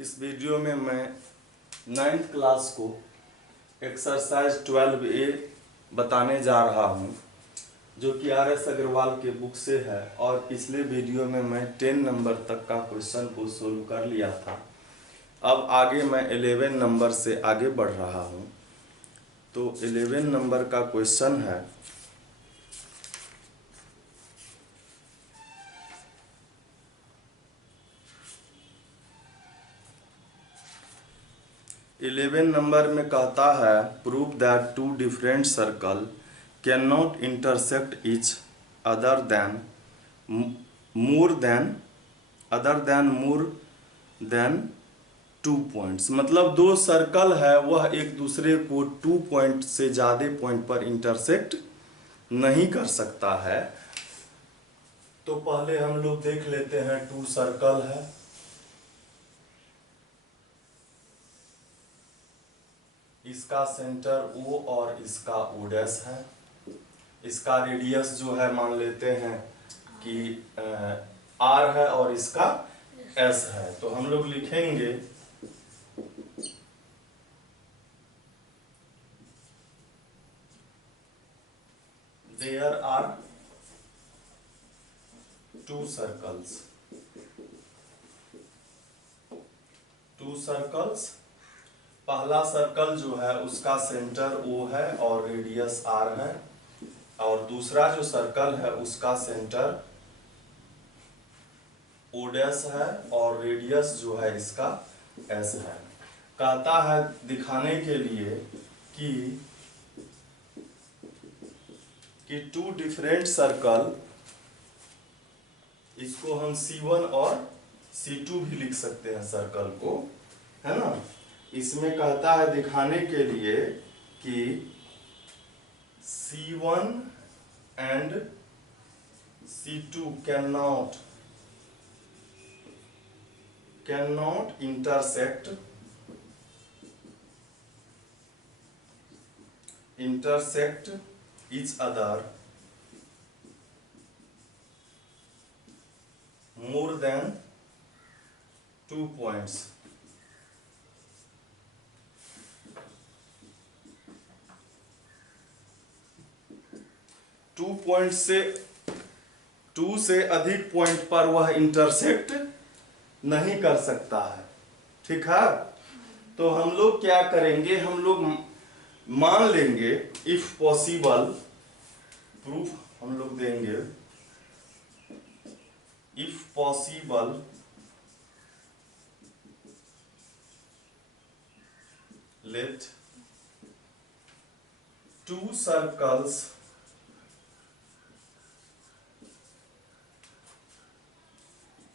इस वीडियो में मैं 9th क्लास को एक्सरसाइज 12A बताने जा रहा हूँ, जो कि RS अग्रवाल के बुक से है। और पिछले वीडियो में मैं 10 नंबर तक का क्वेश्चन को सोल्व कर लिया था। अब आगे मैं 11 नंबर से आगे बढ़ रहा हूँ। तो 11 नंबर का क्वेश्चन है, नंबर में कहता है prove that two different circle can not intersect each other then more than 2 points. मतलब दो सर्कल है वह एक दूसरे को 2 पॉइंट से ज़्यादा पॉइंट पर इंटरसेक्ट नहीं कर सकता है। तो पहले हम लोग देख लेते हैं। 2 सर्कल है, इसका सेंटर O और इसका O' है। इसका रेडियस जो है मान लेते हैं कि R है और इसका S है। तो हम लोग लिखेंगे देयर आर 2 सर्कल्स। 2 सर्कल्स, पहला सर्कल जो है उसका सेंटर O है और रेडियस R है, और दूसरा जो सर्कल है उसका सेंटर O' है और रेडियस जो है इसका S है। कहता है दिखाने के लिए कि 2 डिफरेंट सर्कल, इसको हम C1 और C2 भी लिख सकते हैं सर्कल को, है ना। इसमें कहता है दिखाने के लिए कि C1 and C2 can not intersect each other more than 2 points। Two से अधिक पॉइंट पर वह इंटरसेक्ट नहीं कर सकता है। ठीक है। तो हम लोग क्या करेंगे, हम लोग मान लेंगे इफ पॉसिबल, प्रूफ हम लोग देंगे if possible let 2 circles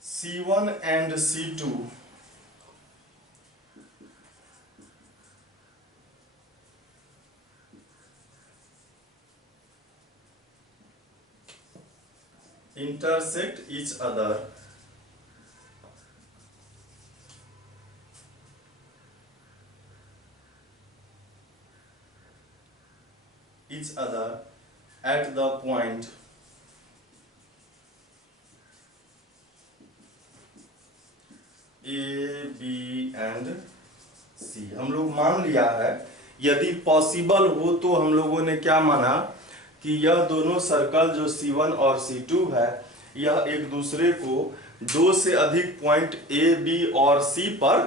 C1 and C2 intersect each other at the point A, B and C। हम लोग मान लिया है यदि पॉसिबल हो तो हम लोगों ने क्या माना कि यह दोनों सर्कल जो C1 और C2 है यह एक दूसरे को 2 से अधिक पॉइंट A, B और C पर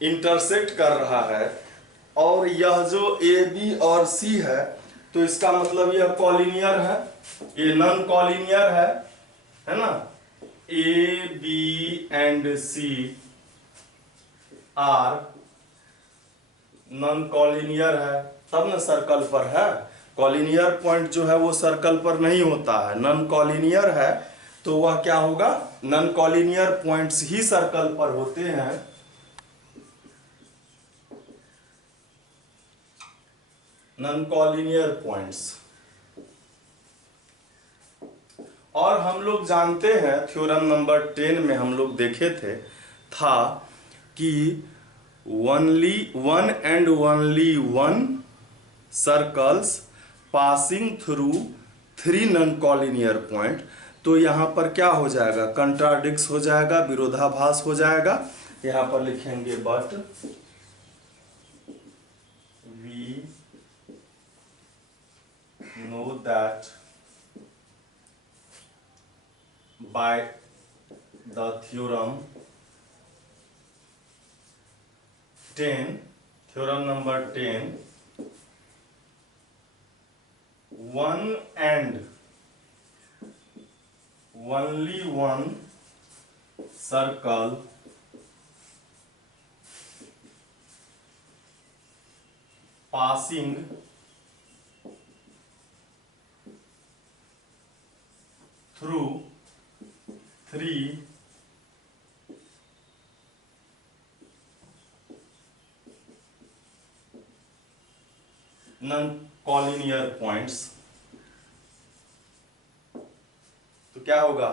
इंटरसेक्ट कर रहा है। और यह जो A, B और C है तो इसका मतलब यह कॉलिनियर है, ये नॉन कॉलिनियर है ना। A, B and C are non collinear है, तब ना सर्कल पर है। कॉलिनियर पॉइंट जो है वो सर्कल पर नहीं होता है, नॉन कॉलिनियर है। तो वह क्या होगा, नॉन कॉलिनियर पॉइंट्स ही सर्कल पर होते हैं। Non collinear points. और हम लोग जानते हैं थ्योरम नंबर 10 में हम लोग देखे था कि only one circles passing through 3 non collinear point. तो यहाँ पर क्या हो जाएगा, कंट्राडिक्स हो जाएगा, विरोधाभास हो जाएगा। यहां पर लिखेंगे but we know that by the theorem 10, theorem number 10, one and only one circle passing through three non-collinear points। तो क्या होगा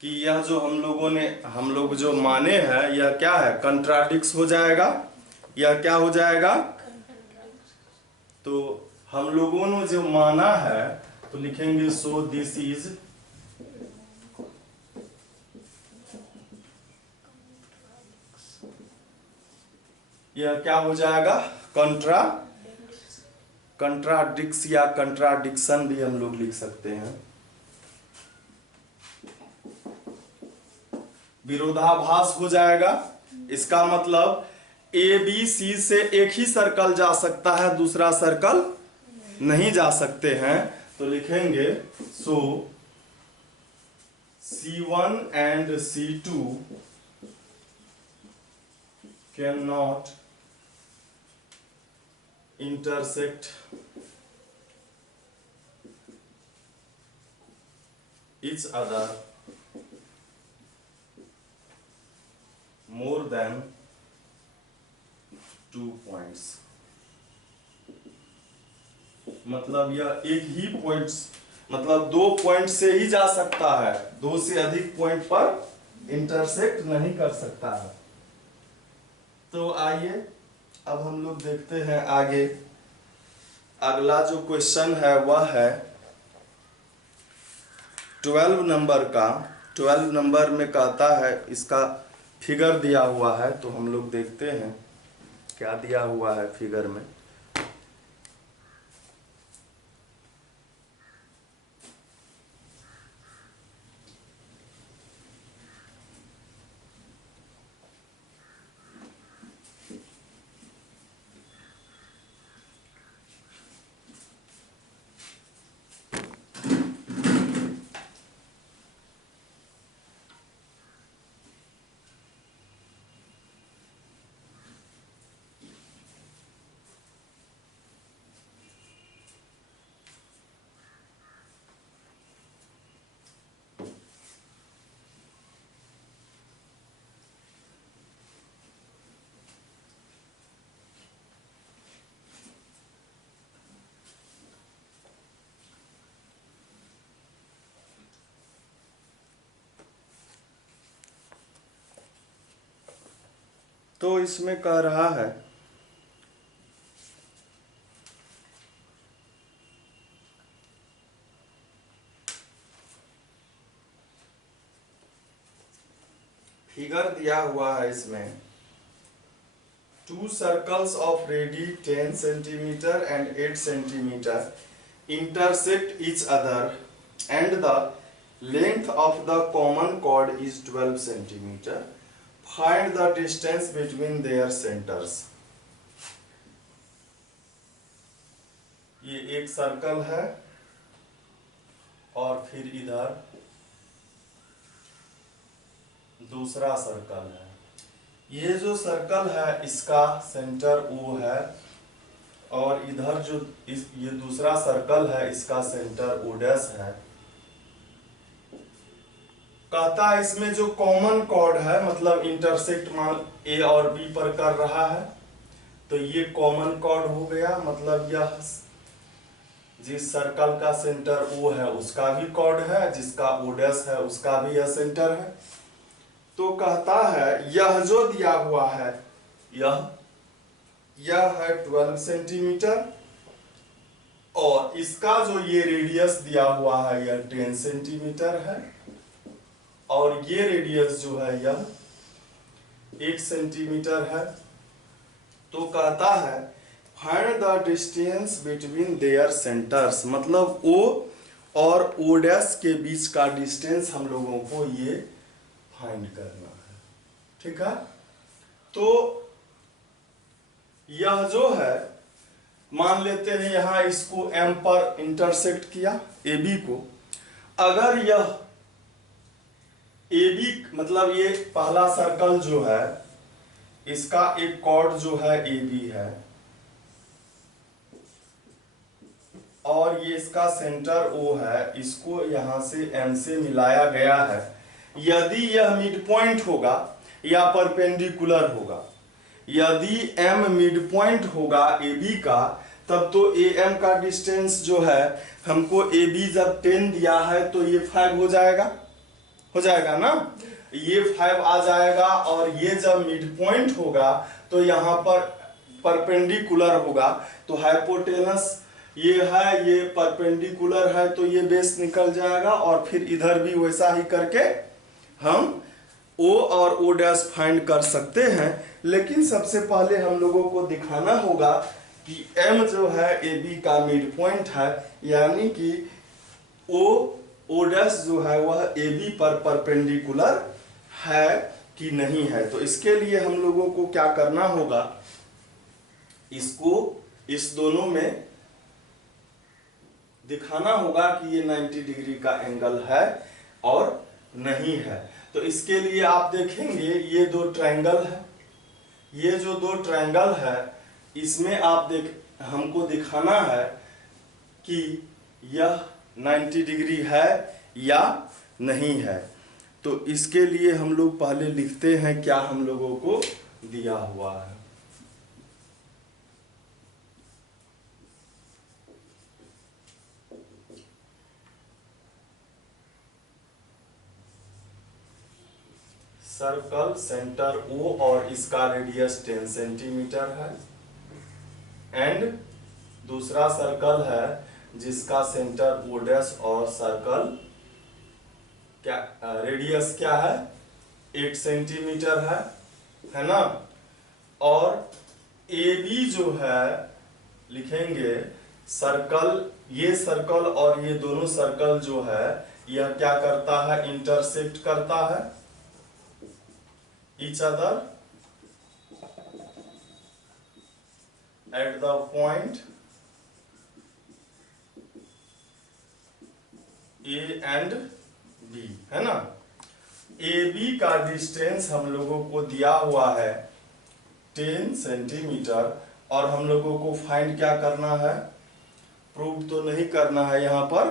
कि यह जो हम लोग जो माने हैं यह क्या है, कंट्राडिक्स हो जाएगा। यह क्या हो जाएगा, तो हम लोगों ने जो माना है तो लिखेंगे सो दिस इज यह क्या हो जाएगा, कंट्राडिक्स या कंट्राडिक्शन भी हम लोग लिख सकते हैं। विरोधाभास हो जाएगा। इसका मतलब ए बी सी से एक ही सर्कल जा सकता है, दूसरा सर्कल नहीं जा सकते हैं। तो लिखेंगे सो C1 and C2 can not intersect each other more than 2 points। मतलब यह एक ही पॉइंट्स, मतलब 2 पॉइंट से ही जा सकता है, 2 से अधिक पॉइंट पर इंटरसेक्ट नहीं कर सकता है। तो आइए अब हम लोग देखते हैं आगे। अगला जो क्वेश्चन है वह है 12 नंबर का। 12 नंबर में कहता है, इसका फिगर दिया हुआ है, तो हम लोग देखते हैं क्या दिया हुआ है फिगर में। तो इसमें कह रहा है फिगर दिया हुआ है इसमें 2 circles of radii 10 centimeter and 8 centimeter intersect each other and the length of the common chord is 12 centimeter. Find the distance between their centers। ये एक सर्कल है और फिर इधर दूसरा सर्कल है। ये जो सर्कल है इसका सेंटर O है और इधर जो ये दूसरा सर्कल है इसका सेंटर O' है। कहता है इसमें जो कॉमन कॉर्ड है, मतलब इंटरसेक्ट मान A और B पर कर रहा है, तो ये कॉमन कॉर्ड हो गया। मतलब यह जिस सर्कल का सेंटर O है उसका भी कॉर्ड है, जिसका O' है उसका भी यह सेंटर है। तो कहता है यह जो दिया हुआ है यह है 12 सेंटीमीटर और इसका जो ये रेडियस दिया हुआ है यह 10 सेंटीमीटर है और ये रेडियस जो है यह 8 सेंटीमीटर है। तो कहता है find the distance between their centres, मतलब O और O डैश के बीच का डिस्टेंस हम लोगों को ये फाइंड करना है। ठीक है, तो यह जो है मान लेते हैं यहां इसको M पर इंटरसेक्ट किया AB को। अगर यह AB मतलब ये पहला सर्कल जो है इसका एक कॉर्ड जो है AB है और ये इसका सेंटर O है, इसको यहां से M से मिलाया गया है। यदि यह मिड पॉइंट होगा या परपेंडिकुलर होगा, यदि M मिड पॉइंट होगा AB का, तब तो AM का डिस्टेंस जो है हमको AB जब 10 दिया है तो ये 5 हो जाएगा ना, ये 5 आ जाएगा। और ये जब मिड पॉइंट होगा तो यहाँ पर परपेंडिकुलर होगा, तो हाइपोटेनस ये है, ये परपेंडिकुलर है तो ये बेस निकल जाएगा। और फिर इधर भी वैसा ही करके हम O और O डैश फाइंड कर सकते हैं। लेकिन सबसे पहले हम लोगों को दिखाना होगा कि M जो है AB का मिड पॉइंट है, यानी कि O डैश जो है वह AB पर परपेंडिकुलर है कि नहीं है। तो इसके लिए हम लोगों को क्या करना होगा, इसको इस दोनों में दिखाना होगा कि ये 90 डिग्री का एंगल है और नहीं है। तो इसके लिए आप देखेंगे ये दो ट्रायंगल है, ये जो दो ट्रायंगल है इसमें आप हमको दिखाना है कि यह 90 डिग्री है या नहीं है। तो इसके लिए हम लोग पहले लिखते हैं क्या हम लोगों को दिया हुआ है। सर्कल सेंटर O और इसका रेडियस 10 सेंटीमीटर है, एंड दूसरा सर्कल है जिसका सेंटर O डैश और सर्कल क्या रेडियस क्या है 8 सेंटीमीटर है ना। और AB जो है लिखेंगे सर्कल, ये सर्कल और ये दोनों सर्कल जो है यह क्या करता है, इंटरसेक्ट करता है each other at the point A and B, है ना। AB का डिस्टेंस हम लोगों को दिया हुआ है 10 सेंटीमीटर, और हम लोगों को फाइंड क्या करना है, प्रूव तो नहीं करना है, यहां पर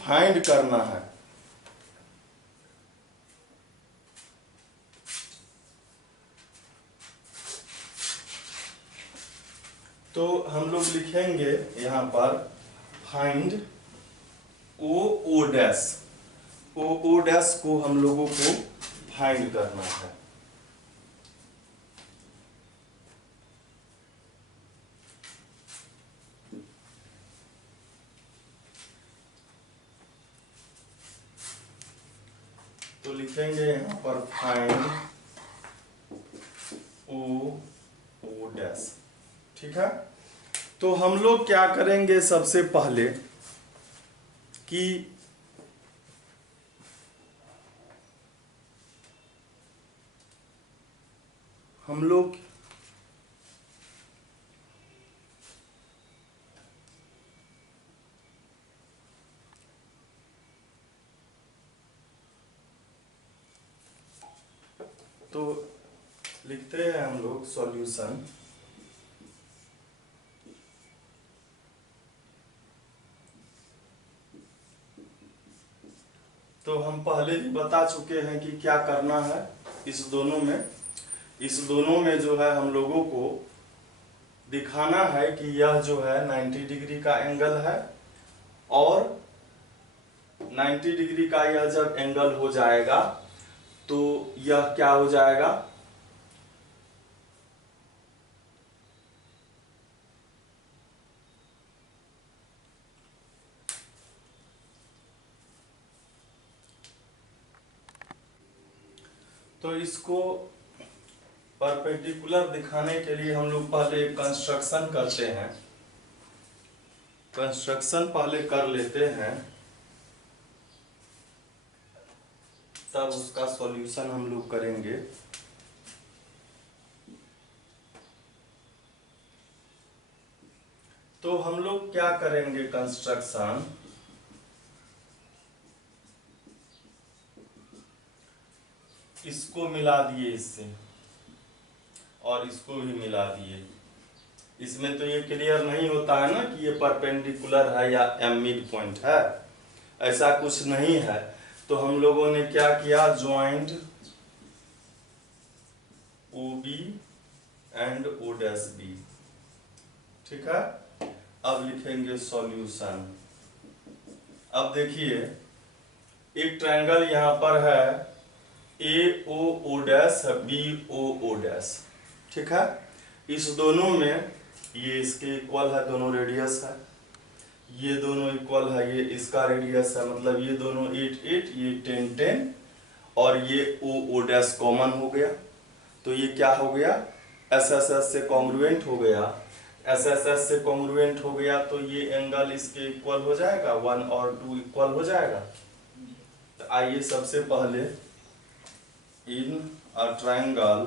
फाइंड करना है। तो हम लोग लिखेंगे यहां पर find O dash, O dash को हम लोगों को फाइंड करना है। तो लिखेंगे यहां पर फाइंड O डैश। ठीक है, तो हम लोग क्या करेंगे सबसे पहले कि हम लोग तो लिखते हैं हम लोग सॉल्यूशन। तो हम पहले ही बता चुके हैं कि क्या करना है इस दोनों में जो है हम लोगों को दिखाना है कि यह जो है 90 डिग्री का एंगल है, और 90 डिग्री का यह जब एंगल हो जाएगा तो यह क्या हो जाएगा, तो इसको परपेंडिकुलर दिखाने के लिए हम लोग पहले कंस्ट्रक्शन करते हैं, कंस्ट्रक्शन पहले कर लेते हैं, तब उसका सॉल्यूशन हम लोग करेंगे। तो हम लोग क्या करेंगे, कंस्ट्रक्शन इसको मिला दिए इससे और इसको भी मिला दिए। इसमें तो ये क्लियर नहीं होता है ना कि ये परपेंडिकुलर है या मिड पॉइंट है, ऐसा कुछ नहीं है। तो हम लोगों ने क्या किया, ज्वाइंट OB एंड O'B, ठीक है। अब लिखेंगे सॉल्यूशन। अब देखिए एक ट्रायंगल यहाँ पर है AOO' BOO', ठीक है। इस दोनों में ये इसके इक्वल है, दोनों रेडियस है, ये दोनों इक्वल है, ये इसका रेडियस है, मतलब ये दोनों 8 8, ये 10 10, और ये OO' कॉमन हो गया। तो ये क्या हो गया, SSS से कॉन्ग्रुएंट हो गया। SSS से कॉन्ग्रुएंट हो गया तो ये एंगल इसके इक्वल हो जाएगा, 1 और 2 इक्वल हो जाएगा। तो आइए सबसे पहले in a triangle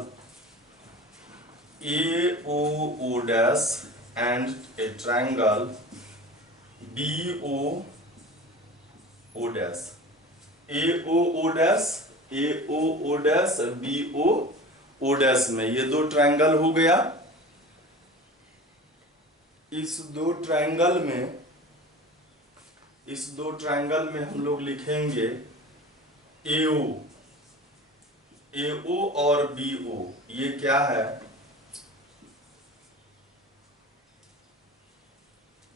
AOO' and a triangle BOO', BOO' में ये दो ट्रायंगल हो गया। इस दो ट्रायंगल में हम लोग लिखेंगे AO और BO। ये क्या है,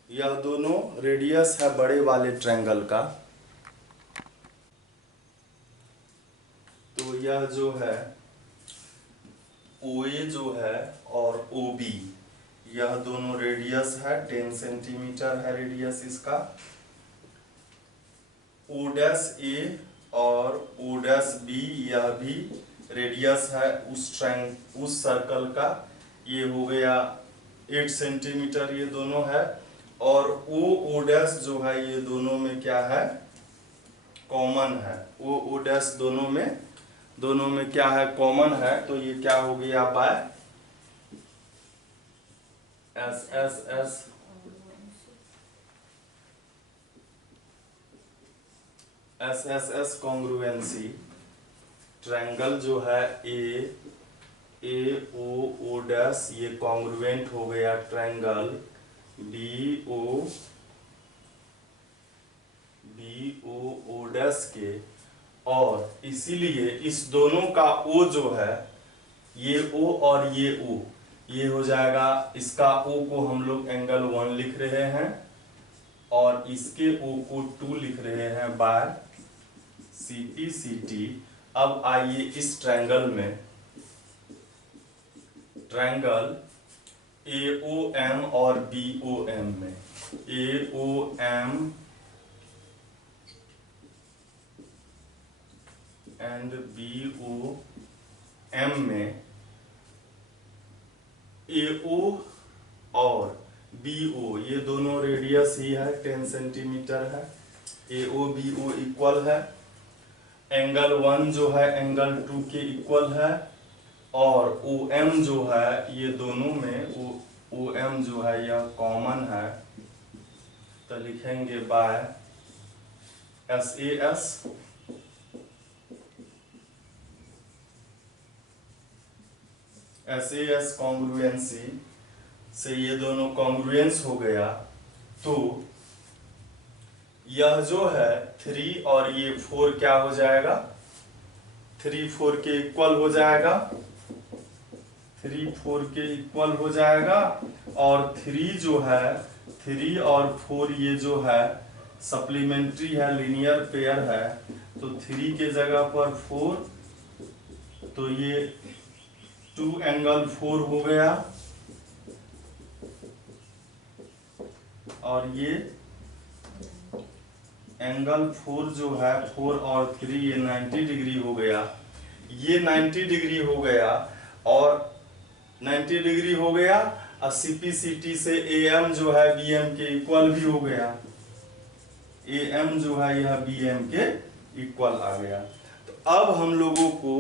यह दोनों रेडियस है बड़े वाले ट्रायंगल का। तो यह जो है OA जो है और OB, यह दोनों रेडियस है, 10 सेंटीमीटर है रेडियस इसका। O'A और O'B यह भी रेडियस है उस सर्कल का, ये हो गया 8 सेंटीमीटर, ये दोनों है। और OO' जो है ये दोनों में क्या है, कॉमन है। OO' दोनों में क्या है, कॉमन है। तो ये क्या हो गया, बाय SSS कॉन्ग्रुएंसी, ट्रायंगल जो है AOO' ये कॉन्ग्रुएंट हो गया ट्रायंगल BOO' के, और इसीलिए इस दोनों का O जो है, ये O और ये O, ये हो जाएगा, इसका O को हम लोग एंगल 1 लिख रहे हैं और इसके O को 2 लिख रहे हैं बाय CT। अब आइए इस ट्रायंगल में, ट्रायंगल AOM और BOM में, AOM एंड BOM में, AO और BO ये दोनों रेडियस ही है, 10 सेंटीमीटर है। AO BO इक्वल है, एंगल 1 जो है एंगल 2 के इक्वल है, और OM जो है ये दोनों में OM जो है यह कॉमन है। तो लिखेंगे बाय SAS कॉन्ग्रुएंसी से ये दोनों कॉन्ग्रुएंस हो गया। तो यह जो है 3 और ये 4 क्या हो जाएगा, 3 4 के इक्वल हो जाएगा, 3 4 के इक्वल हो जाएगा। और 3 जो है, 3 और 4 ये जो है सप्लीमेंट्री है, लीनियर पेयर है। तो 3 के जगह पर 4, तो ये 2 एंगल 4 हो गया, और ये एंगल 4 जो है 4 और 3 ये 90 डिग्री हो गया, ये 90 डिग्री हो गया। और 90 डिग्री हो गया, और CPCT से AM जो है BM के इक्वल भी हो गया, AM जो है यह BM के इक्वल आ गया। तो अब हम लोगों को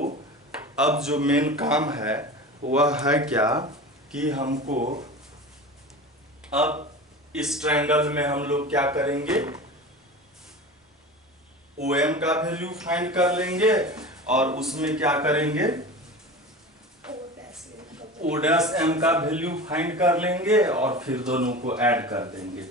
अब जो मेन काम है वह है क्या कि हमको अब इस ट्रायंगल में हम लोग क्या करेंगे, OM का वैल्यू फाइंड कर लेंगे और उसमें क्या करेंगे, O' का वैल्यू फाइंड कर लेंगे और फिर दोनों को ऐड कर देंगे।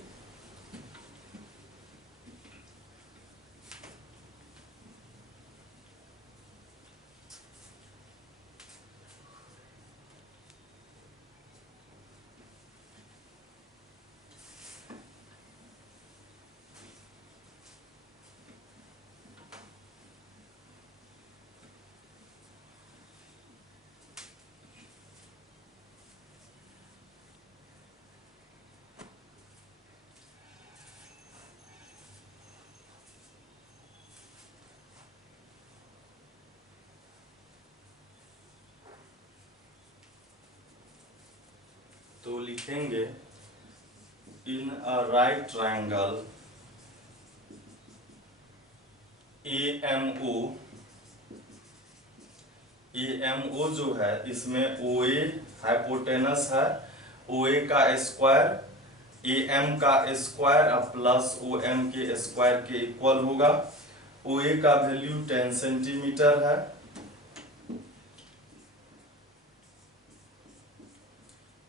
तो लिखेंगे इन अ राइट ट्रायंगल AMO जो है इसमें OA हाइपोटेनस है, OA का स्क्वायर AM का स्क्वायर प्लस OM के स्क्वायर के इक्वल होगा। OA का वैल्यू 10 सेंटीमीटर है,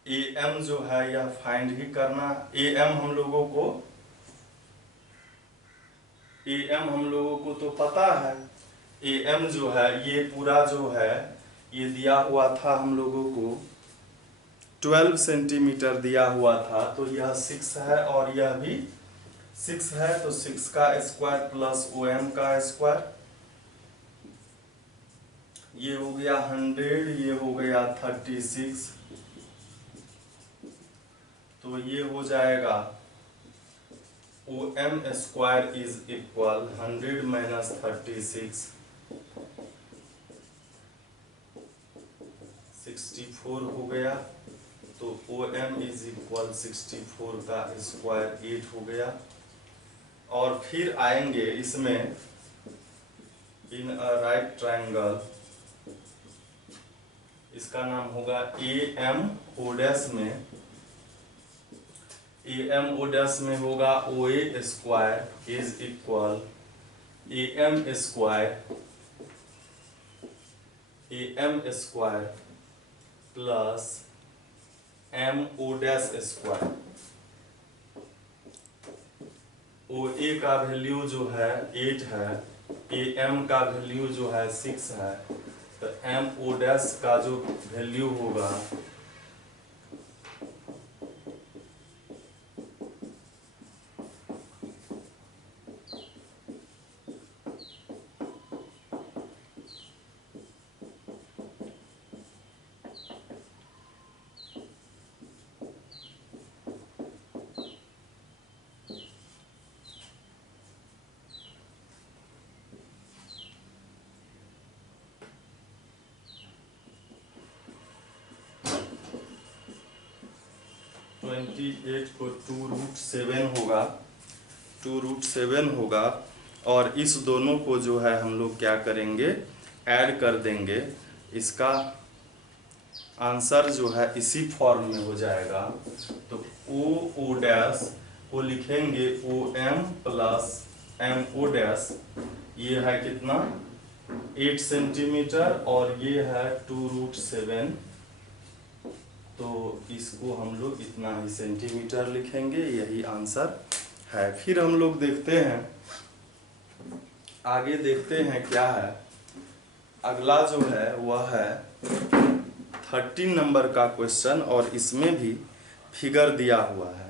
AM जो है यह फाइंड ही करना। AM हम लोगों को तो पता है, AM जो है ये पूरा जो है ये दिया हुआ था हम लोगों को 12 सेंटीमीटर दिया हुआ था, तो यह 6 है और यह भी 6 है, तो 6 का स्क्वायर प्लस OM का स्क्वायर, ये हो गया 100, ये हो गया 36, तो ये हो जाएगा OM square is equal 100 minus 36 64 हो गया, तो OM इज इक्वल 64 का स्क्वायर 8 हो गया। और फिर आएंगे इसमें इन अ राइट ट्रायंगल, इसका नाम होगा AMO में होगा OA square is equal AM square plus MO square. OA का वैल्यू जो है 8 है, AM का वैल्यू जो है 6 है, तो MO का जो वैल्यू होगा को 2√7 होगा और इस दोनों को जो है हम लोग क्या करेंगे, ऐड कर देंगे। इसका आंसर जो है इसी फॉर्म में हो जाएगा, तो O' को लिखेंगे OM प्लस MO', ये है कितना 8 सेंटीमीटर और ये है 2√7, तो इसको हम लोग इतना ही सेंटीमीटर लिखेंगे, यही आंसर है। फिर हम लोग देखते हैं आगे, देखते हैं क्या है। अगला जो है वह है 13 नंबर का क्वेश्चन और इसमें भी फिगर दिया हुआ है।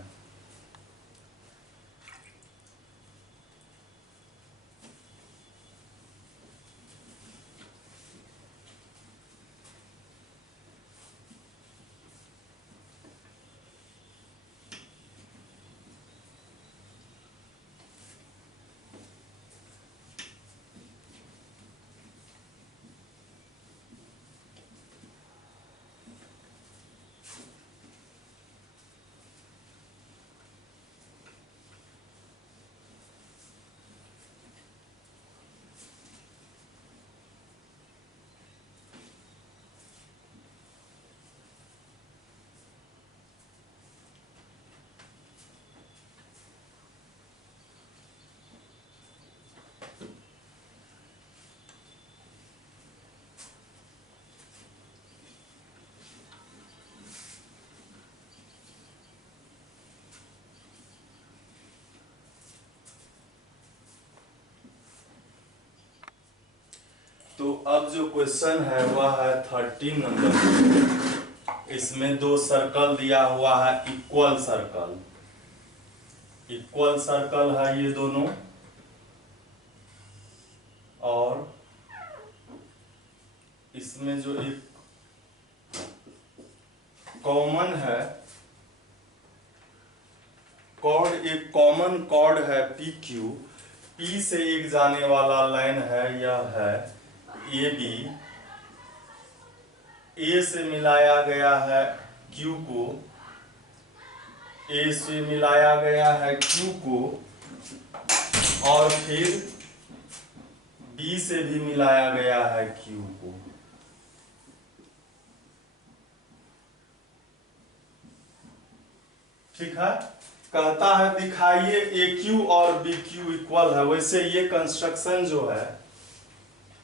अब जो क्वेश्चन है वह है 13 नंबर। इसमें दो सर्कल दिया हुआ है, इक्वल सर्कल। इक्वल सर्कल है ये दोनों, और इसमें जो एक कॉमन है कॉर्ड, एक कॉमन कॉर्ड है पी क्यू। पी से एक जाने वाला लाइन है, यह है ए बी। ए से मिलाया गया है क्यू को, ए से मिलाया गया है क्यू को, और फिर बी से भी मिलाया गया है क्यू को। ठीक है, कहता है दिखाइए ए क्यू और बी क्यू इक्वल है। वैसे ये कंस्ट्रक्शन जो है,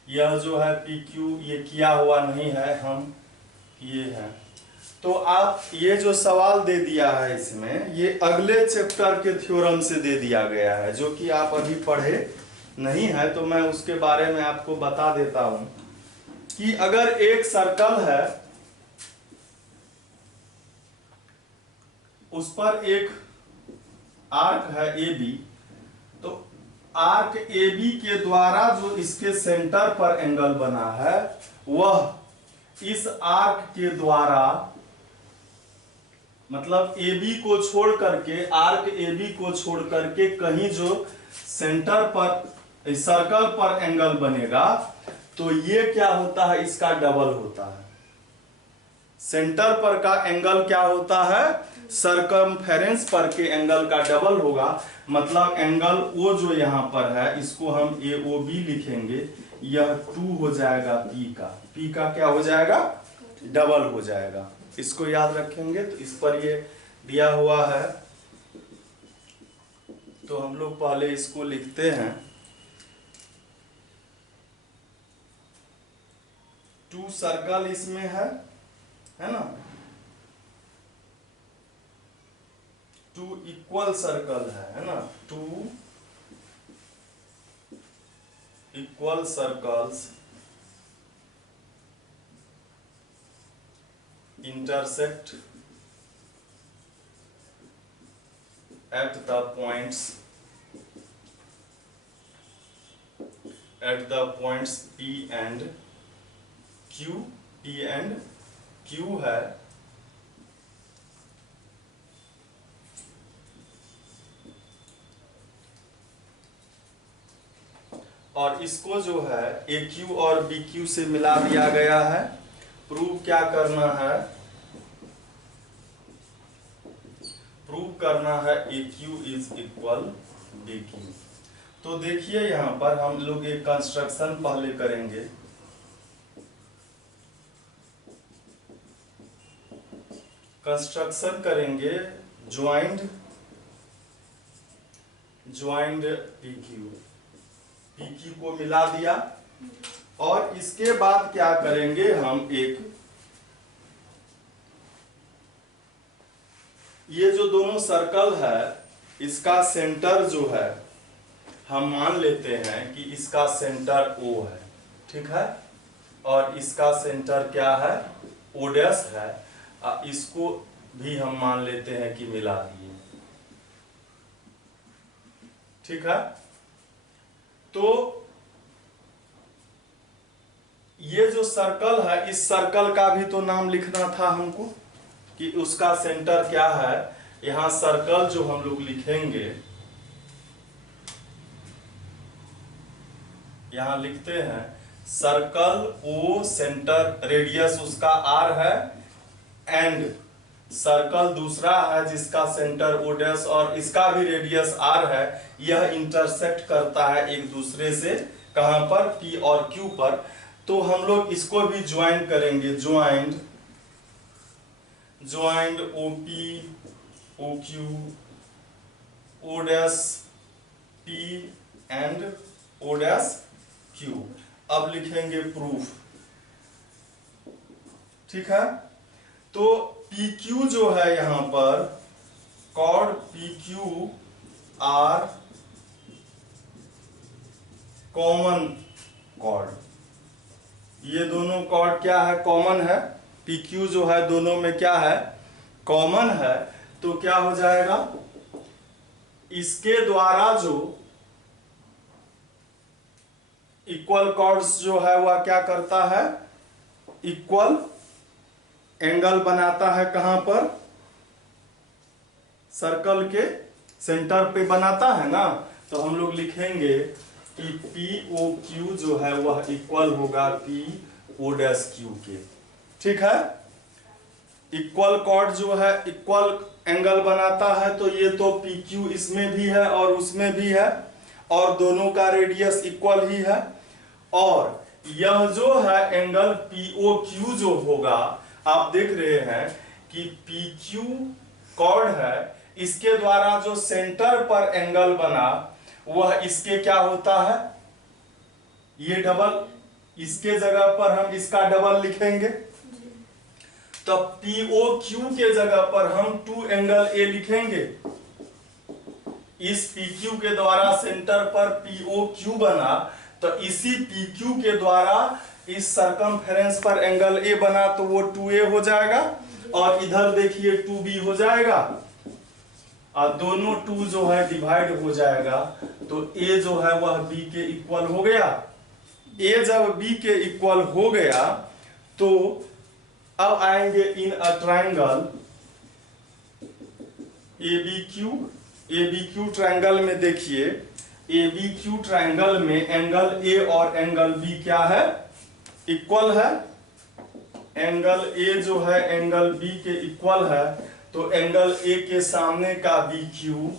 यह जो है पी क्यू, ये किया हुआ नहीं है, हम किए हैं। तो आप ये जो सवाल दे दिया है इसमें, ये अगले चैप्टर के थ्योरम से दे दिया गया है, जो कि आप अभी पढ़े नहीं है। तो मैं उसके बारे में आपको बता देता हूं कि अगर एक सर्कल है, उस पर एक आर्क है ए बी, तो आर्क ए बी के द्वारा जो इसके सेंटर पर एंगल बना है, वह इस आर्क के द्वारा, मतलब ए बी को छोड़ करके, आर्क ए बी को छोड़ करके कहीं जो सेंटर पर, सर्कल पर एंगल बनेगा, तो ये क्या होता है, इसका डबल होता है। सेंटर पर का एंगल क्या होता है, सरकमफेरेंस पर के एंगल का डबल होगा। मतलब एंगल ओ जो यहां पर है, इसको हम ए ओ बी लिखेंगे, यह 2 हो जाएगा पी का। पी का क्या हो जाएगा, डबल हो जाएगा। इसको याद रखेंगे। तो इस पर ये दिया हुआ है, तो हम लोग पहले इसको लिखते हैं। 2 सर्कल इसमें है ना, 2 इक्वल सर्कल है ना, 2 equal circles intersect at the points P and Q। P and Q है, और इसको जो है ए क्यू और बी क्यू से मिला दिया गया है। प्रूव क्या करना है, प्रूव करना है A Q is equal B Q. तो देखिए यहां पर हम लोग एक कंस्ट्रक्शन पहले करेंगे। कंस्ट्रक्शन करेंगे ज्वाइंट पी क्यू को मिला दिया, और इसके बाद क्या करेंगे, हम एक, ये जो दोनों सर्कल है, इसका सेंटर जो है, हम मान लेते हैं कि इसका सेंटर O है। ठीक है, और इसका सेंटर क्या है, O डैश है। इसको भी हम मान लेते हैं कि मिला दिए। ठीक है, तो ये जो सर्कल है, इस सर्कल का भी तो नाम लिखना था हमको, कि उसका सेंटर क्या है। यहां सर्कल जो हम लोग लिखेंगे, यहां लिखते हैं सर्कल ओ, सेंटर रेडियस उसका आर है, एंड सर्कल दूसरा है जिसका सेंटर ओ डैश और इसका भी रेडियस आर है। यह इंटरसेक्ट करता है एक दूसरे से, कहां पर, पी और क्यू पर। तो हम लोग इसको भी ज्वाइन करेंगे, joint O P O Q O dash P and O dash Q. अब लिखेंगे प्रूफ। ठीक है, तो पी क्यू जो है यहां पर, chord P Q are common chord, ये दोनों कॉर्ड क्या है, कॉमन है। पी क्यू जो है दोनों में क्या है, कॉमन है। तो क्या हो जाएगा, इसके द्वारा जो इक्वल कॉर्ड्स जो है वह क्या करता है, इक्वल एंगल बनाता है। कहां पर, सर्कल के सेंटर पे बनाता है ना। तो हम लोग लिखेंगे कि पी ओ क्यू जो है वह इक्वल होगा पी ओ डैश क्यू के। ठीक है, इक्वल कॉर्ड जो है इक्वल एंगल बनाता है, तो ये तो पी क्यू इसमें भी है और उसमें भी है, और दोनों का रेडियस इक्वल ही है। और यह जो है एंगल पी ओ क्यू जो होगा, आप देख रहे हैं कि पी क्यू कॉर्ड है, इसके द्वारा जो सेंटर पर एंगल बना वह इसके क्या होता है, ये डबल, इसके जगह पर हम इसका डबल लिखेंगे। तो पीओ क्यू के जगह पर हम 2 एंगल ए लिखेंगे। इस पी क्यू के द्वारा सेंटर पर पीओ क्यू बना, तो इसी पी क्यू के द्वारा इस सरकमफेरेंस पर एंगल ए बना, तो वो 2a हो जाएगा। और इधर देखिए 2b हो जाएगा, और दोनों 2 जो है डिवाइड हो जाएगा, तो a जो है वह b के इक्वल हो गया। a जब b के इक्वल हो गया, तो अब आएंगे in a triangle A B Q triangle में देखिए, ए बी क्यू ट्रायंगल में एंगल ए और एंगल बी क्या है, इक्वल है। एंगल ए जो है एंगल बी के इक्वल है, तो एंगल ए के सामने का बी क्यू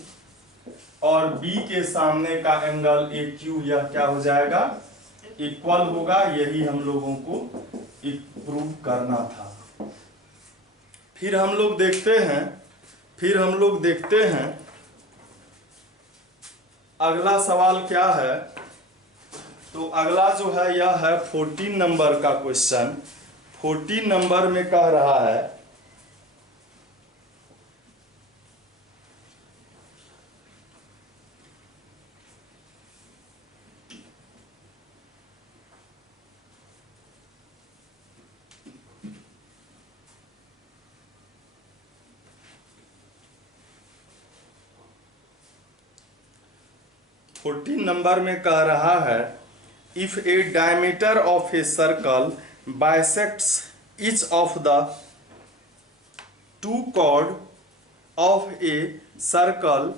और बी के सामने का एंगल ए क्यू, यह क्या हो जाएगा, इक्वल होगा। यही हम लोगों को प्रूव करना था। फिर हम लोग देखते हैं अगला सवाल क्या है। तो अगला जो है यह है 14 नंबर का क्वेश्चन। 14 नंबर में कह रहा है, if a diameter of a circle bisects each of the 2 chord of a circle,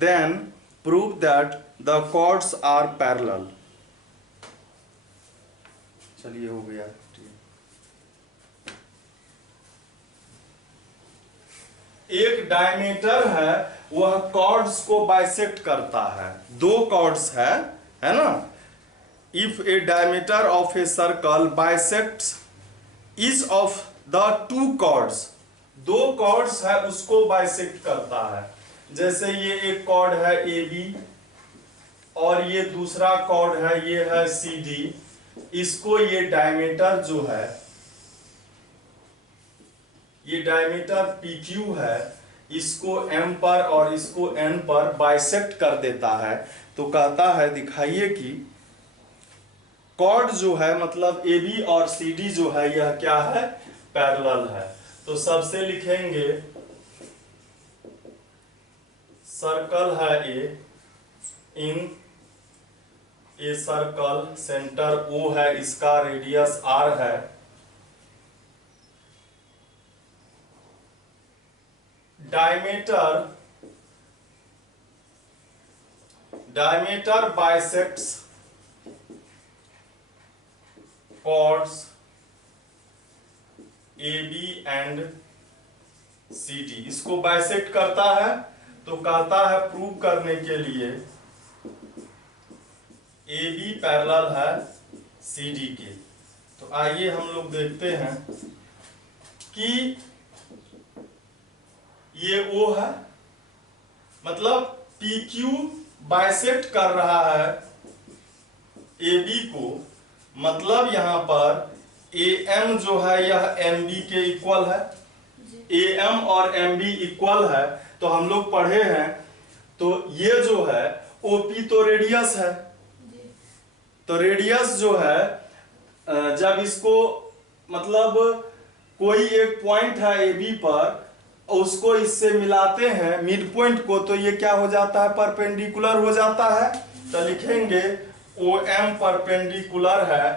then prove that the chords are parallel। चलिए हो गया। एक डायमीटर है, वह कॉर्ड्स को बाइसेक्ट करता है। 2 कॉर्ड्स है ना। If a diameter of a circle bisects each of the 2 chords, 2 chords है उसको बाइसेक्ट करता है। जैसे ये एक कॉर्ड है ए बी और ये दूसरा कॉर्ड है, ये है सी डी। इसको ये डायमीटर जो है, ये डायमीटर पी क्यू है, इसको m पर और इसको n पर बाइसेक्ट कर देता है। तो कहता है दिखाइए कि कॉर्ड जो है, मतलब ए बी और सी डी जो है, यह क्या है, पैरेलल है। तो सबसे लिखेंगे सर्कल है ए, इन ए सर्कल सेंटर O है, इसका रेडियस R है। Diameter bisects chords AB and CD, इसको बाइसेक्ट करता है। तो कहता है प्रूव करने के लिए AB पैरेलल है CD के। तो आइए हम लोग देखते हैं कि ये O है, मतलब PQ बाइसेक्ट कर रहा है AB को, मतलब यहां पर AM जो है यह MB के इक्वल है। AM और MB इक्वल है, तो हम लोग पढ़े हैं। तो ये जो है OP तो रेडियस है, तो रेडियस जो है जब इसको मतलब कोई एक पॉइंट है ए बी पर, उसको इससे मिलाते हैं मिड पॉइंट को, तो ये क्या हो जाता है, परपेंडिकुलर हो जाता है। तो लिखेंगे ओ एम परपेंडिकुलर है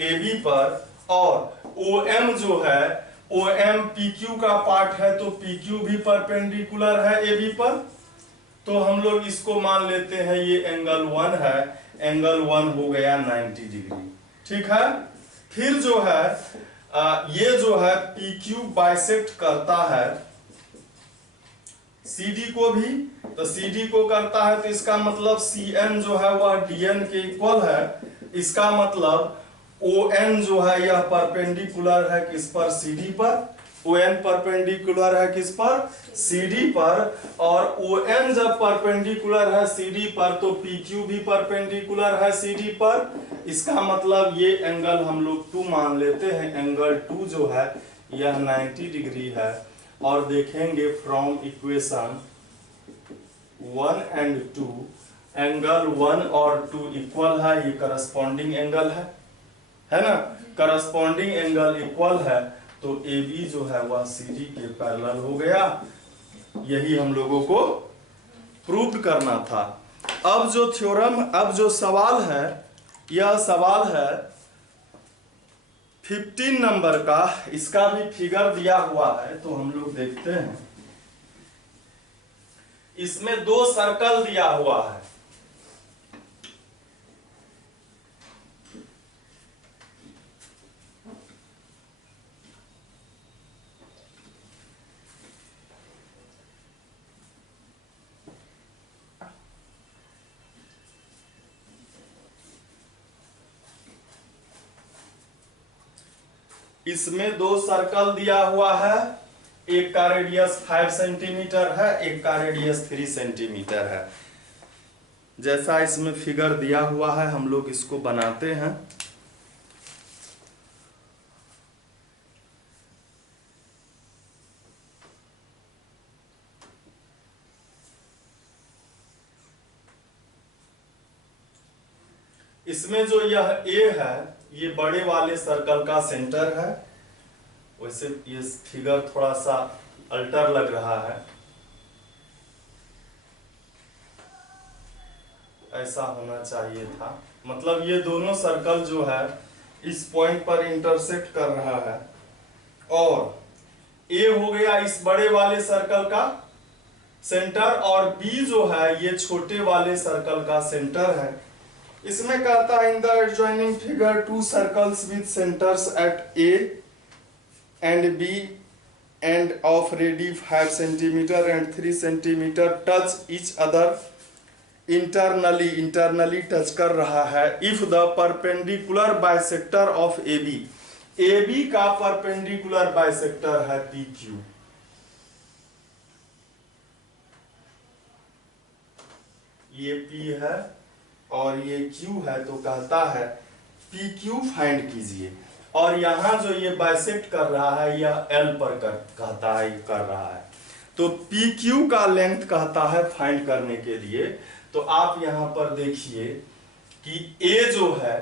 ए बी पर, और ओ एम जो है ओ एम पी क्यू का पार्ट है, तो पी क्यू भी परपेंडिकुलर है ए बी पर। तो हम लोग इसको मान लेते हैं ये एंगल 1 है, एंगल 1 हो गया 90 डिग्री। ठीक है। फिर जो है ये जो है पी क्यू बाइसेक्ट करता है CD को भी, तो CD को करता है, तो इसका मतलब CN जो है वह DN के इक्वल है। इसका मतलब ON जो है यह परपेंडिकुलर है किस पर, CD पर। ON परपेंडिकुलर है किस पर, CD पर। और ON जब परपेंडिकुलर है CD पर, तो PQ भी परपेंडिकुलर है CD पर। इसका मतलब ये एंगल हम लोग 2 मान लेते हैं। एंगल 2 जो है यह 90 डिग्री है। और देखेंगे फ्रॉम इक्वेशन 1 एंड 2, एंगल 1 और 2 इक्वल है, ये करस्पॉन्डिंग एंगल है ना। करस्पॉन्डिंग एंगल इक्वल है, तो ए बी जो है वह सी डी के पैरेलल हो गया। यही हम लोगों को प्रूव करना था। अब जो थ्योरम, अब जो सवाल है, यह सवाल है 15 नंबर का। इसका भी फिगर दिया हुआ है, तो हम लोग देखते हैं। इसमें 2 सर्कल दिया हुआ है। इसमें 2 सर्कल दिया हुआ है। एक का रेडियस 5 सेंटीमीटर है, एक का रेडियस 3 सेंटीमीटर है। जैसा इसमें फिगर दिया हुआ है, हम लोग इसको बनाते हैं। इसमें जो यह ए है, ये बड़े वाले सर्कल का सेंटर है। वैसे ये फिगर थोड़ा सा अल्टर लग रहा है, ऐसा होना चाहिए था। मतलब ये दोनों सर्कल जो है इस पॉइंट पर इंटरसेक्ट कर रहा है, और ए हो गया इस बड़े वाले सर्कल का सेंटर, और बी जो है ये छोटे वाले सर्कल का सेंटर है। इसमें कहता है in the adjoining figure 2 circles with centres at A and B and of radius 5 centimeter and 3 centimeter touch each other internally touch कर रहा है। if the perpendicular bisector of AB का perpendicular bisector है PQ। ये P है और ये Q है, तो कहता है PQ फाइंड कीजिए। और यहां जो ये बाइसेक्ट कर रहा है यह L पर कहता है, कर रहा है। तो PQ का लेंथ कहता है फाइंड करने के लिए। तो आप यहां पर देखिए कि A जो है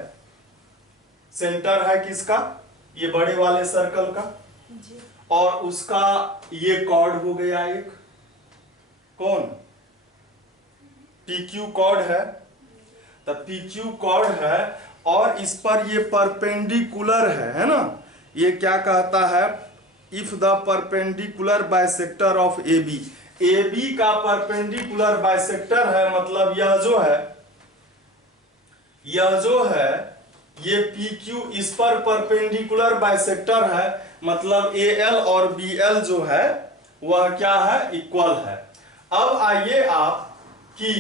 सेंटर है किसका, ये बड़े वाले सर्कल का जी। और उसका ये कॉर्ड हो गया एक, कौन, PQ कॉर्ड है। तो PQ कॉर्ड है और इस पर ये परपेंडिकुलर है ना। ये क्या कहता है, if the perpendicular bisector of AB का परपेंडिकुलर बाइसेक्टर है, मतलब यह जो है ये PQ इस पर परपेंडिकुलर बाइसेक्टर है, मतलब AL और BL जो है वह क्या है, इक्वल है। अब आइए आप कि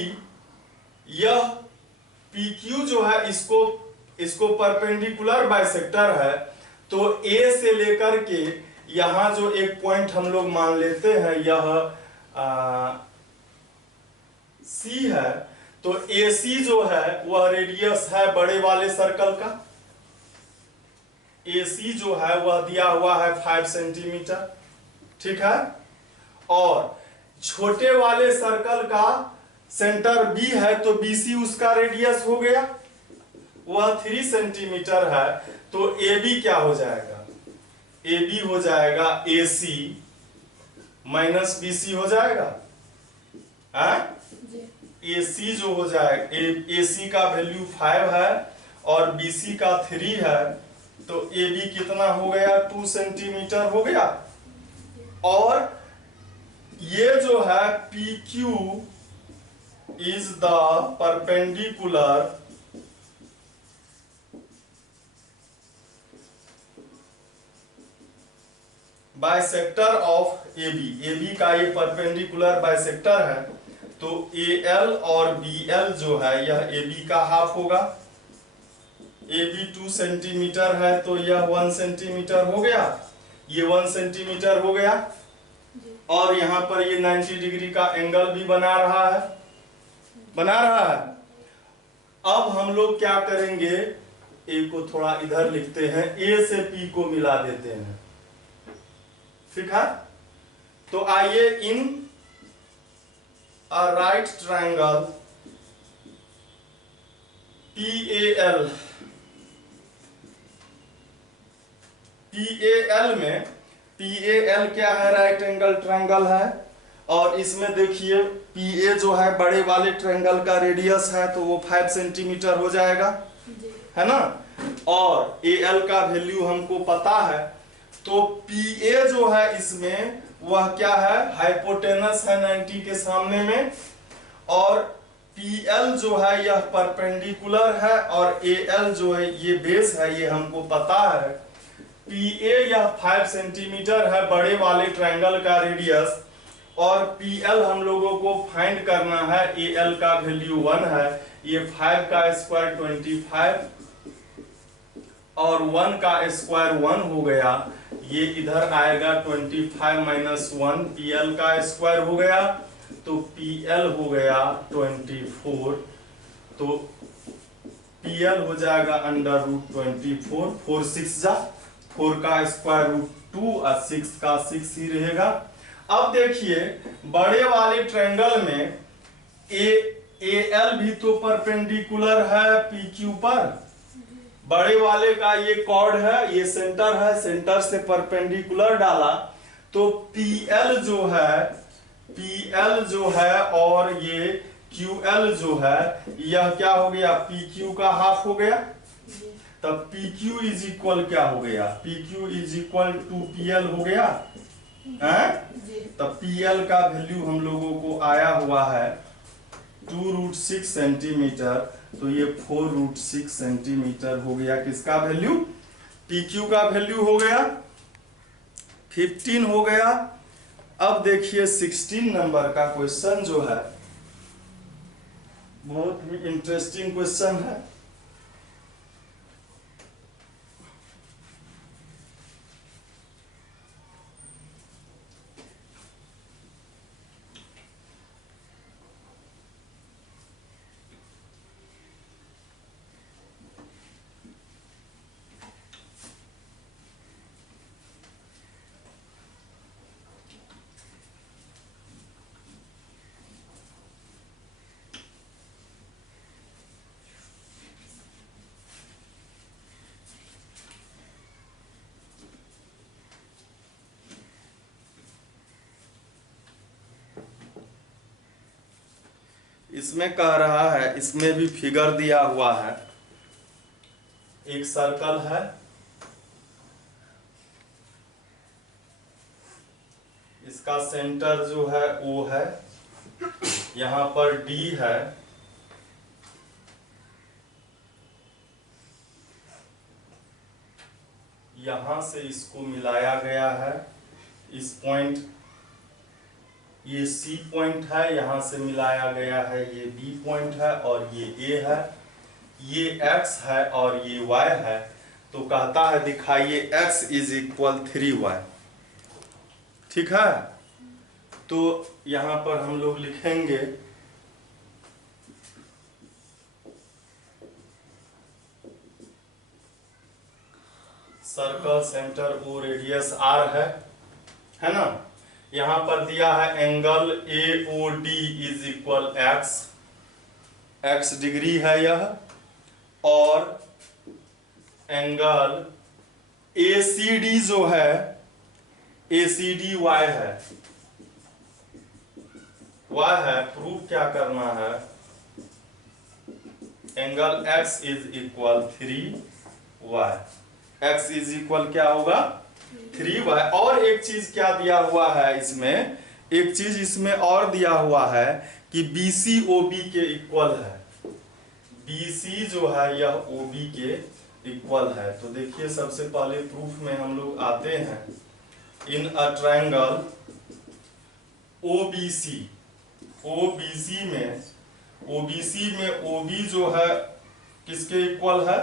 यह PQ जो है इसको परपेंडिकुलर बाइसेक्टर है, तो A से लेकर के यहां जो एक पॉइंट हम लोग मान लेते हैं यह C है, तो AC जो है वह रेडियस है बड़े वाले सर्कल का। AC जो है वह दिया हुआ है 5 सेंटीमीटर, ठीक है। और छोटे वाले सर्कल का सेंटर B है, तो BC उसका रेडियस हो गया। वह 3 सेंटीमीटर है, तो AB क्या हो जाएगा? AB हो जाएगा AC माइनस BC हो जाएगा। AC जो हो जाएगा, AC का वैल्यू 5 है और BC का 3 है, तो AB कितना हो गया? 2 सेंटीमीटर हो गया। और ये जो है PQ is the perpendicular bisector of AB का ये परपेंडिकुलर बाइसेक्टर है, तो AL और BL जो है यह AB का हाफ होगा। AB 2 सेंटीमीटर है तो यह 1 सेंटीमीटर हो गया, ये 1 सेंटीमीटर हो गया। और यहाँ पर ये 90 डिग्री का एंगल भी बना रहा है। अब हम लोग क्या करेंगे, A को थोड़ा इधर लिखते हैं, A से P को मिला देते हैं, ठीक है। तो आइए, इन अ राइट ट्रायंगल PAL में PAL क्या है? राइट एंगल ट्रायंगल है। और इसमें देखिए PA जो है बड़े वाले ट्रायंगल का रेडियस है, तो वो 5 सेंटीमीटर हो जाएगा, है ना। और AL का वैल्यू हमको पता है, तो PA जो है इसमें वह क्या है? हाइपोटेनस है 90 के सामने में। और PL जो है यह परपेंडिकुलर है, और AL जो है ये बेस है, ये हमको पता है। PA यह 5 सेंटीमीटर है बड़े वाले ट्रायंगल का रेडियस, और PL हम लोगों को फाइंड करना है। AL का वैल्यू 1 है, ये 5 का स्क्वायर 25 और 1 का स्क्वायर 1 हो गया, ये इधर आएगा 25 माइनस 1, PL का स्क्वायर हो गया, तो PL हो गया 24, तो PL हो जाएगा अंडर रूट 24, 4 6 जा 4 का स्क्वायर रूट 2 और 6 का 6 ही रहेगा। अब देखिए बड़े वाले ट्रायंगल में AL भी तो परपेंडिकुलर है PQ पर। बड़े वाले का ये कॉर्ड है, ये सेंटर है, सेंटर से परपेंडिकुलर डाला, तो PL जो है और ये QL जो है यह क्या हो गया? PQ का हाफ हो गया। तब PQ इज इक्वल क्या हो गया? PQ is equal to PL हो गया है। तब PL का वैल्यू हम लोगों को आया हुआ है 2√6 सेंटीमीटर, तो ये 4√6 सेंटीमीटर हो गया। किसका वैल्यू? PQ का वैल्यू हो गया 15 हो गया। अब देखिए 16 नंबर का क्वेश्चन जो है बहुत ही इंटरेस्टिंग क्वेश्चन है। इसमें कह रहा है, इसमें भी फिगर दिया हुआ है, एक सर्कल है, इसका सेंटर जो है O है, यहाँ पर D है, यहां से इसको मिलाया गया है, इस पॉइंट, ये C पॉइंट है, यहां से मिलाया गया है, ये B पॉइंट है और ये A है, ये X है और ये Y है। तो कहता है दिखाइए X इज इक्वल 3Y। ठीक है, तो यहां पर हम लोग लिखेंगे circle centre O radius R है ना। यहां पर दिया है angle AOD is equal X degree है यह, और एंगल ACD जो है ACD y है, y है। प्रूफ क्या करना है, angle x is equal 3y, x is equal क्या होगा 3y। और एक चीज क्या दिया हुआ है इसमें, एक चीज इसमें और दिया हुआ है कि BC OB के इक्वल है, BC जो है यह OB के इक्वल है। तो देखिए सबसे पहले प्रूफ में हम लोग आते हैं, इन अ ट्रायंगल OBC, OBC में OB जो है किसके इक्वल है,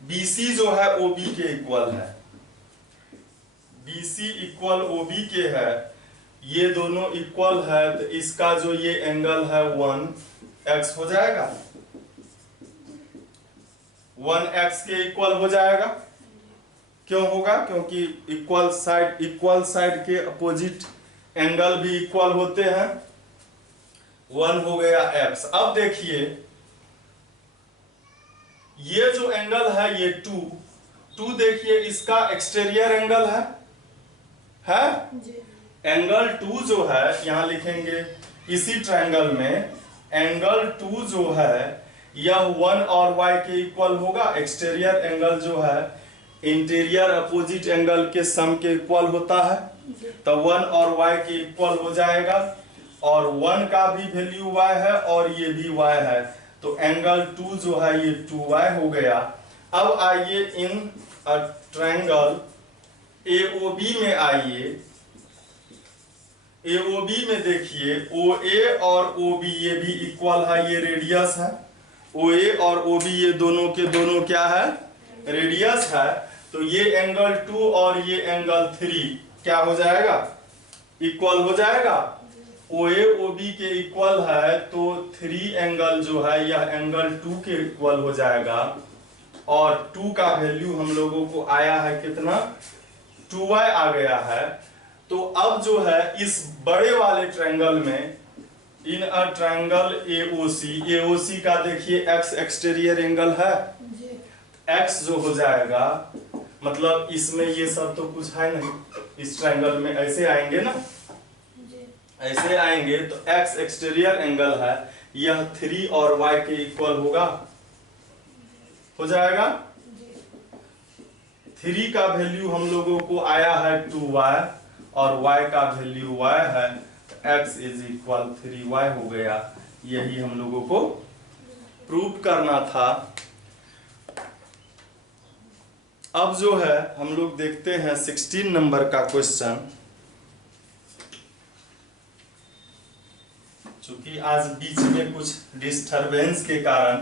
BC जो है OB के इक्वल है, BC इक्वल OB के है, ये दोनों इक्वल है। तो इसका जो ये एंगल है 1x हो जाएगा, 1x के इक्वल हो जाएगा। क्यों होगा, क्योंकि इक्वल साइड के अपोजिट एंगल भी इक्वल होते हैं। 1 हो गया x। अब देखिए ये जो एंगल है ये 2 देखिए इसका एक्सटीरियर एंगल है एंगल 2 जो है यहां लिखेंगे इसी ट्रायंगल में, एंगल 2 जो है यह 1 और y के इक्वल होगा। एक्सटीरियर एंगल जो है इंटीरियर अपोजिट एंगल के सम के इक्वल होता है, तो 1 और y के इक्वल हो जाएगा। और 1 का भी वैल्यू y है और ये भी y है, तो एंगल 2 जो है ये 2y हो गया। अब आइए इन ट्रायंगल AOB में आइए, AOB में देखिए OA और OB ये भी इक्वल है, ये रेडियस है। OA और OB ये दोनों के दोनों क्या है, रेडियस है। तो ये एंगल 2 और ये एंगल 3 क्या हो जाएगा, इक्वल हो जाएगा। OA OB के इक्वल है तो 3 एंगल जो है यह एंगल 2 के इक्वल हो जाएगा। और 2 का वैल्यू हम लोगों को आया है कितना, 2y आ गया है। तो अब जो है इस बड़े वाले ट्रायंगल में, इन अ ट्रायंगल AOC का देखिए x एक्सटीरियर एंगल है, x जो हो जाएगा, मतलब इसमें ये सब तो कुछ है नहीं, इस ट्रायंगल में ऐसे आएंगे ना, ऐसे आएंगे तो x एक्सटीरियर एंगल है, यह 3 और y के इक्वल होगा, हो जाएगा। 3 का वैल्यू हम लोगों को आया है 2y और y का वैल्यू y है, x इज इक्वल 3y हो गया। यही हम लोगों को प्रूव करना था। अब जो है हम लोग देखते हैं 16 नंबर का क्वेश्चन। चूंकि आज बीच में कुछ डिस्टरबेंस के कारण,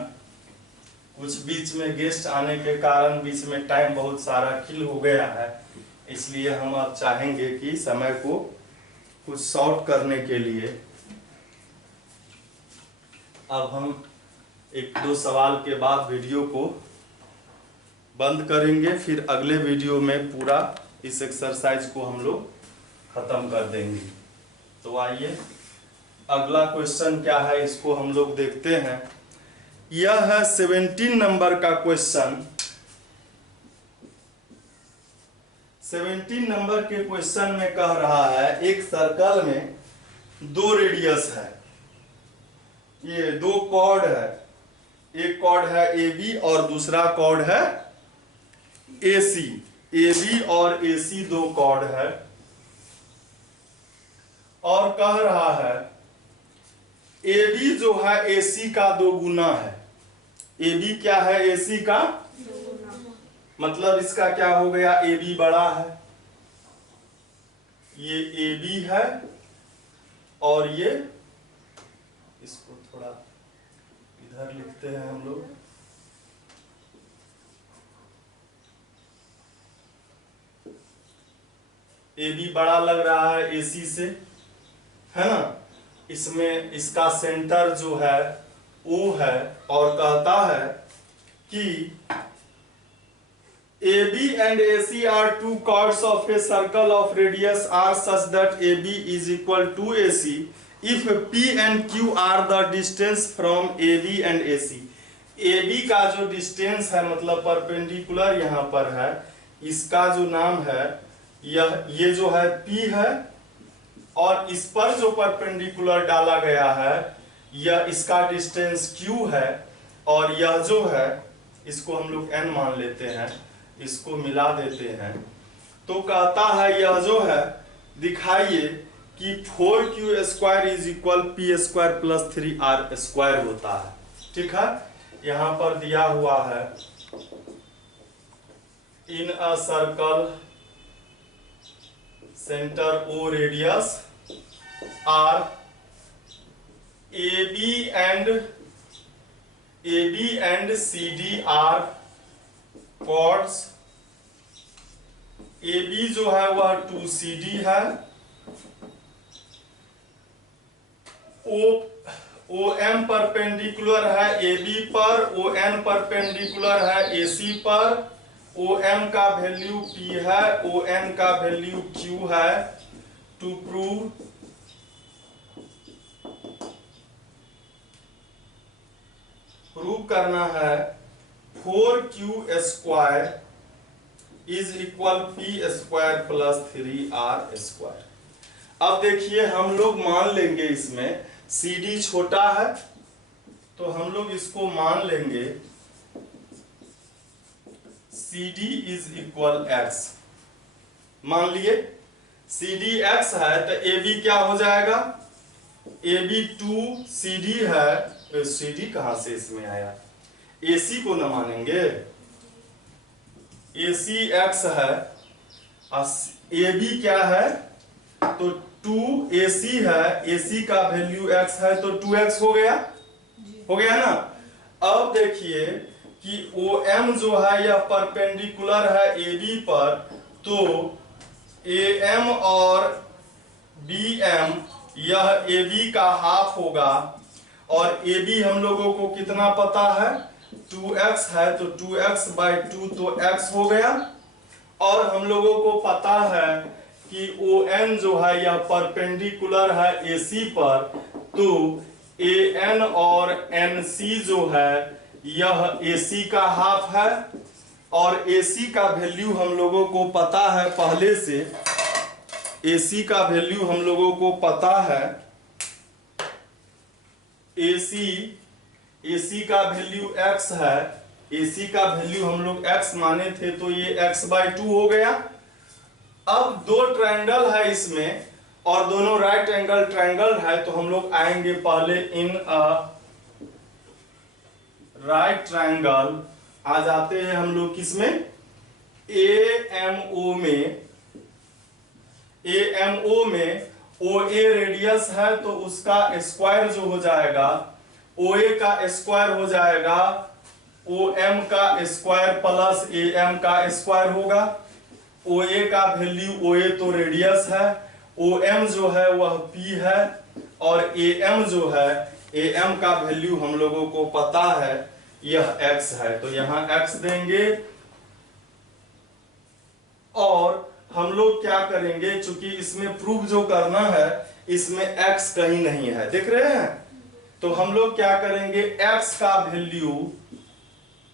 कुछ बीच में गेस्ट आने के कारण बीच में टाइम बहुत सारा किल हो गया है, इसलिए हम अब चाहेंगे कि समय को कुछ शॉर्ट करने के लिए अब हम 1-2 सवाल के बाद वीडियो को बंद करेंगे, फिर अगले वीडियो में पूरा इस एक्सरसाइज को हम लोग खत्म कर देंगे। तो आइए अगला क्वेश्चन क्या है इसको हम लोग देखते हैं। यह है 17 नंबर का क्वेश्चन। 17 नंबर के क्वेश्चन में कह रहा है एक सर्कल में 2 रेडियस है, ये 2 कॉर्ड है, एक कॉर्ड है AB और दूसरा कॉर्ड है AC। AB और AC 2 कॉर्ड है और कह रहा है AB जो है AC का 2 गुना है। AB क्या है, AC का 2 गुना, मतलब इसका क्या हो गया, AB बड़ा है, ये AB है और ये, इसको थोड़ा इधर लिखते हैं हम लोग, AB बड़ा लग रहा है AC से, है ना। इसमें इसका सेंटर जो है O है और कहता है कि AB and AC are 2 chords of a circle of radius r such that AB is equal to AC if P and Q are the distance from AB and AC। A B का जो distance है मतलब perpendicular यहाँ पर है, इसका जो नाम है ये जो है P है, और इस पर जो परपेंडिकुलर डाला गया है यह इसका डिस्टेंस Q है, और यह जो है इसको हम लोग n मान लेते हैं, इसको मिला देते हैं। तो कहता है यह जो है दिखाइए कि 4q² is equal P² plus 3R² होता है। ठीक है, यहां पर दिया हुआ है in a circle centre O radius R AB and CD are chords। AB जो है वह 2CD है, OM परपेंडिकुलर है AB पर, ON परपेंडिकुलर है AC पर, OM का वैल्यू P है, ON का वैल्यू Q है। टू प्रूव करना है 4q² is equal P² plus 3R²। अब देखिए हम लोग मान लेंगे इसमें CD छोटा है तो हम लोग इसको मान लेंगे CD इज इक्वल X। मान लिए CD X है तो AB क्या हो जाएगा, AB 2CD है, CD कहां से इसमें आया, AC को न मानेंगे, AC X है, AB क्या है तो 2AC है, AC का वैल्यू X है तो 2X हो गया ना। अब देखिए कि OM जो है यह परपेंडिकुलर है AB पर, तो AM और BM यह AB का हाफ होगा, और AB हम लोगों को कितना पता है 2x है, तो 2x/2 तो x हो गया। और हम लोगों को पता है कि ON जो है यह परपेंडिकुलर है AC पर, तो AN और NC जो है यह AC का हाफ है, और AC का वैल्यू हम लोगों को पता है पहले से, AC का वैल्यू हम लोगों को पता है, AC का वैल्यू x है, AC का वैल्यू हम लोग x माने थे तो ये x/2 हो गया। अब दो ट्रायंगल है इसमें और दोनों राइट एंगल ट्रायंगल है, तो हम लोग आएंगे पहले इन अ राइट ट्रायंगल, आ जाते हैं हम लोग किसमें AMO में OA रेडियस है तो उसका स्क्वायर जो हो जाएगा OA का स्क्वायर हो जाएगा OM का स्क्वायर प्लस AM का स्क्वायर होगा। OA का वैल्यू, OA तो रेडियस है, OM जो है वह P है, और AM जो है AM का वैल्यू हम लोगों को पता है यह x है, तो यहां x देंगे। और हम लोग क्या करेंगे, चूंकि इसमें प्रूफ जो करना है इसमें x कहीं नहीं है, देख रहे हैं, तो हम लोग क्या करेंगे x का वैल्यू,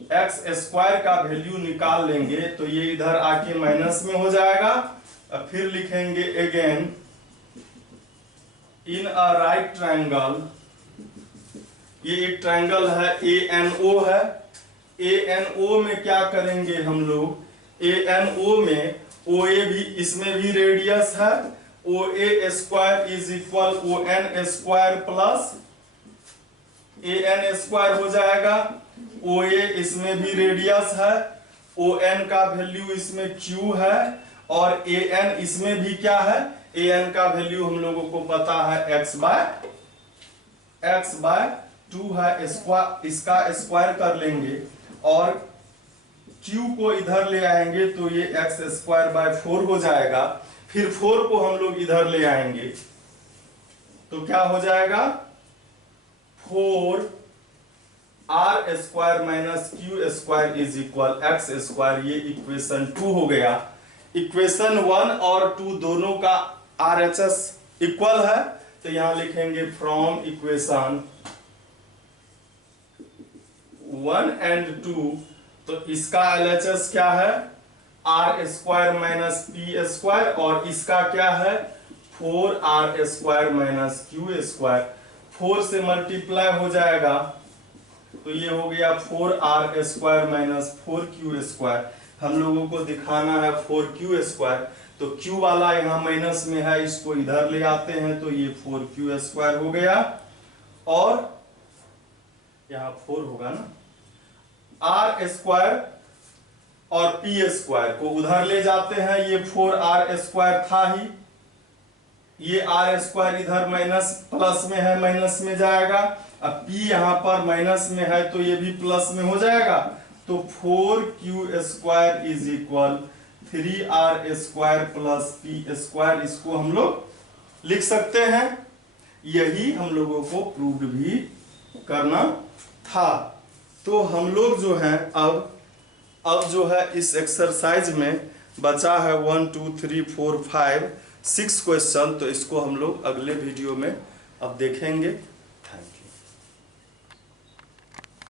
x² का वैल्यू निकाल लेंगे, तो ये इधर आके माइनस में हो जाएगा। अब फिर लिखेंगे again in a right triangle, ये एक ट्रायंगल है ANO है, ANO में क्या करेंगे हम लोग, ANO में OA भी, इसमें भी रेडियस है, OA² is equal ON² plus AN² हो जाएगा। OA इसमें भी रेडियस है, ON का वैल्यू इसमें Q है, और AN इसमें भी क्या है, AN का वैल्यू हम लोगों को पता है x/2 है, इसका स्क्वायर कर लेंगे और Q को इधर ले आएंगे तो ये x²/4 हो जाएगा। फिर 4 को हम लोग इधर ले आएंगे तो क्या हो जाएगा 4R² - Q² is equal x²। ये इक्वेशन 2 हो गया। इक्वेशन 1 और 2 दोनों का RHS इक्वल है, तो यहां लिखेंगे फ्रॉम इक्वेशन 1 and 2, तो इसका LHS क्या है R square minus P square, और इसका क्या है 4r square minus Q square. 4 से मल्टीप्लाई हो जाएगा तो ये हो गया 4r square minus 4q square. हम लोगों को दिखाना है 4q स्क्वायर, तो q वाला यहाँ माइनस में है, इसको इधर ले आते हैं तो ये 4q स्क्वायर हो गया, और यहाँ 4 होगा ना, r स्क्वायर और पी स्क्वायर को उधर ले जाते हैं, ये 4r स्क्वायर था ही, ये r स्क्वायर इधर माइनस प्लस में है, माइनस में जाएगा। अब p यहाँ पर माइनस में है तो ये भी प्लस में हो जाएगा, तो 4q square is equal 3r square plus P square, इसको हम लोग लिख सकते हैं। यही हम लोगों को प्रूव भी करना था। तो हम लोग जो है अब जो है इस एक्सरसाइज में बचा है 1 2 3 4 5 6 क्वेश्चन, तो इसको हम लोग अगले वीडियो में अब देखेंगे।